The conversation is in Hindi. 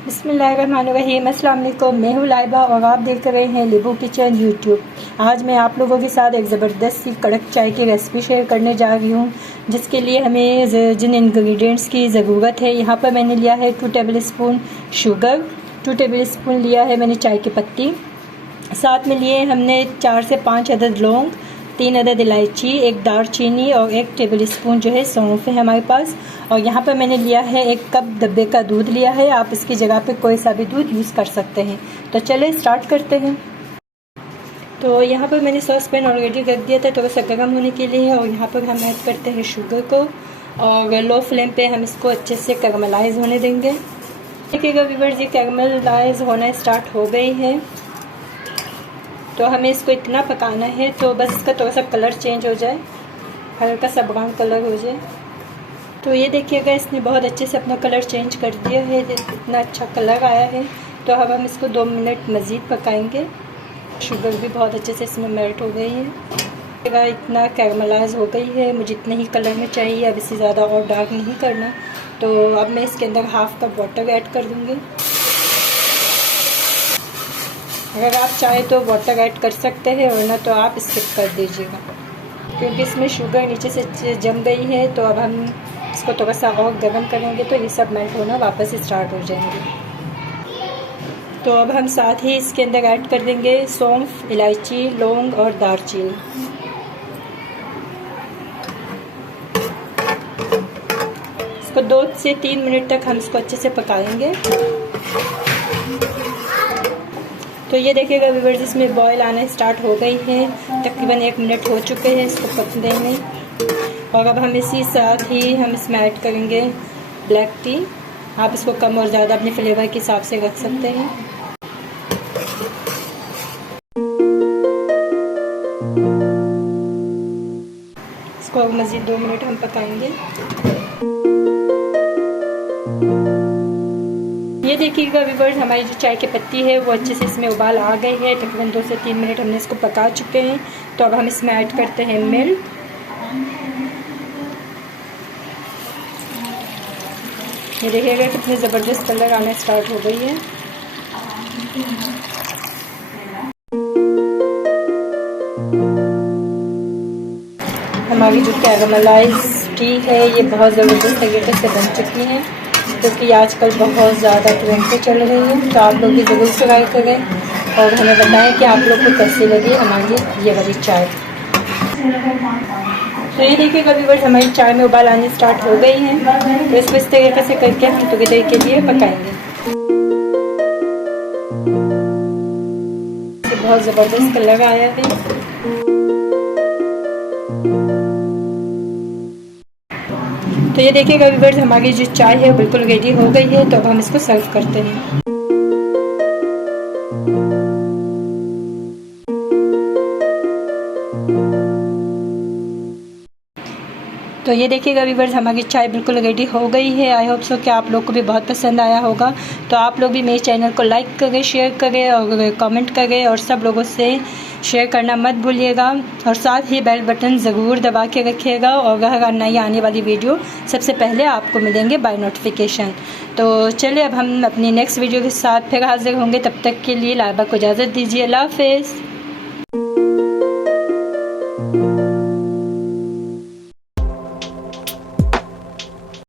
बिस्मिल्लाहिर्रहमानिर्रहीम। अस्सलाम वालेकुम। मैं हूँ लाइबा और आप देख रहे हैं लिबू किचन यूट्यूब। आज मैं आप लोगों के साथ एक ज़बरदस्त सी कड़क चाय की रेसिपी शेयर करने जा रही हूँ, जिसके लिए हमें जिन इंग्रेडिएंट्स की ज़रूरत है। यहाँ पर मैंने लिया है 2 table spoon sugar, 2 table spoon लिया है मैंने चाय की पत्ती, साथ में लिए हमने 4 से 5 अदद लौंग, 3 अदद इलायची, 1 दालचीनी और 1 टेबल स्पून जो है सौंफ है हमारे पास। और यहाँ पर मैंने लिया है 1 कप डब्बे का दूध लिया है। आप इसकी जगह पे कोई सा भी दूध यूज़ कर सकते हैं। तो चले स्टार्ट करते हैं। तो यहाँ पर मैंने सॉस पैन ऑलरेडी रख दिया था थोड़ा सा गर्म होने के लिए। और यहाँ पर हम ऐड करते हैं शुगर को और लो फ्लेम पे हम इसको अच्छे से कैरमलाइज होने देंगे। देखिएगा व्यूअर्स, ये कैरमलाइज होना स्टार्ट हो गई है। तो हमें इसको इतना पकाना है तो बस इसका थोड़ा सा कलर चेंज हो जाए, हल्का सा ब्राउन कलर हो जाए। तो ये देखिएगा, इसने बहुत अच्छे से अपना कलर चेंज कर दिया है, इतना अच्छा कलर आया है। तो अब हम इसको 2 मिनट मज़ीद पकाएंगे। शुगर भी बहुत अच्छे से इसमें मेल्ट हो गई है, इतना कैरमलाइज हो गई है। मुझे इतने ही कलर में चाहिए, अब इससे ज़्यादा और डार्क नहीं करना। तो अब मैं इसके अंदर हाफ़ कप वाटर ऐड कर दूँगी। अगर आप चाहें तो वाटर ऐड कर सकते हैं, वरना तो आप स्किप कर दीजिएगा, क्योंकि इसमें शुगर नीचे से जम गई है। तो अब हम इसको थोड़ा सा और गर्म करेंगे तो ये सब मेल्ट होना वापस स्टार्ट हो जाएंगे। तो अब हम साथ ही इसके अंदर ऐड कर देंगे सौंफ, इलायची, लौंग और दालचीनी। इसको 2 से 3 मिनट तक हम इसको अच्छे से पकाएंगे। तो ये देखिएगा व्यूअर्स, इसमें बॉयल आना स्टार्ट हो गई है। तकरीबन 1 मिनट हो चुके हैं इसको पकने में। और अब हम इसी साथ ही हम इसमें ऐड करेंगे ब्लैक टी। आप इसको कम और ज़्यादा अपने फ्लेवर के हिसाब से रख सकते हैं। इसको मज़ीद 2 मिनट हम पकाएंगे। ये देखिएगा व्यूअर्स, हमारी जो चाय की पत्ती है वो अच्छे से इसमें उबाल आ गई है। तकरीबन 2 से 3 मिनट हमने इसको पका चुके हैं। तो अब हम इसमें ऐड करते हैं मिल्क। ये देखिएगा कितनी ज़बरदस्त कलर आना स्टार्ट हो गई है। हमारी जो कैरमलाइज टी है ये बहुत ज़बरदस्त तरीके से बन चुकी है, क्योंकि आजकल बहुत ज़्यादा ट्रेंड पे चल रही है। तो आप लोग भी ज़रूर ट्राई करें और हमें बताएं कि आप लोग को कैसी लगी हमारी ये वाली चाय। तो ये देखिएगा व्यूअर्स, हमारी चाय में उबाल आने स्टार्ट हो गई हैं। तो इसको इस तरीके से करके हम थोड़ी देर के लिए पकाएंगे। बहुत ज़बरदस्त कलर आया है। तो ये देखिएगा व्यूअर्स, हमारी जो चाय है बिल्कुल रेडी हो गई है। तो अब हम इसको सर्व करते हैं। तो ये देखिएगा व्यूअर्स, हमारी चाय बिल्कुल रेडी हो गई है। आई होप सो कि आप लोग को भी बहुत पसंद आया होगा। तो आप लोग भी मेरे चैनल को लाइक करें, शेयर करें और कमेंट करें, और सब लोगों से शेयर करना मत भूलिएगा। और साथ ही बेल बटन ज़रूर दबा के रखिएगा, और अगर नई आने वाली वीडियो सबसे पहले आपको मिलेंगे बाय नोटिफिकेशन। तो चलिए अब हम अपनी नेक्स्ट वीडियो के साथ फिर हाजिर होंगे। तब तक के लिए लाइबा को इजाज़त दीजिए। अल्लाह हाफ़िज़।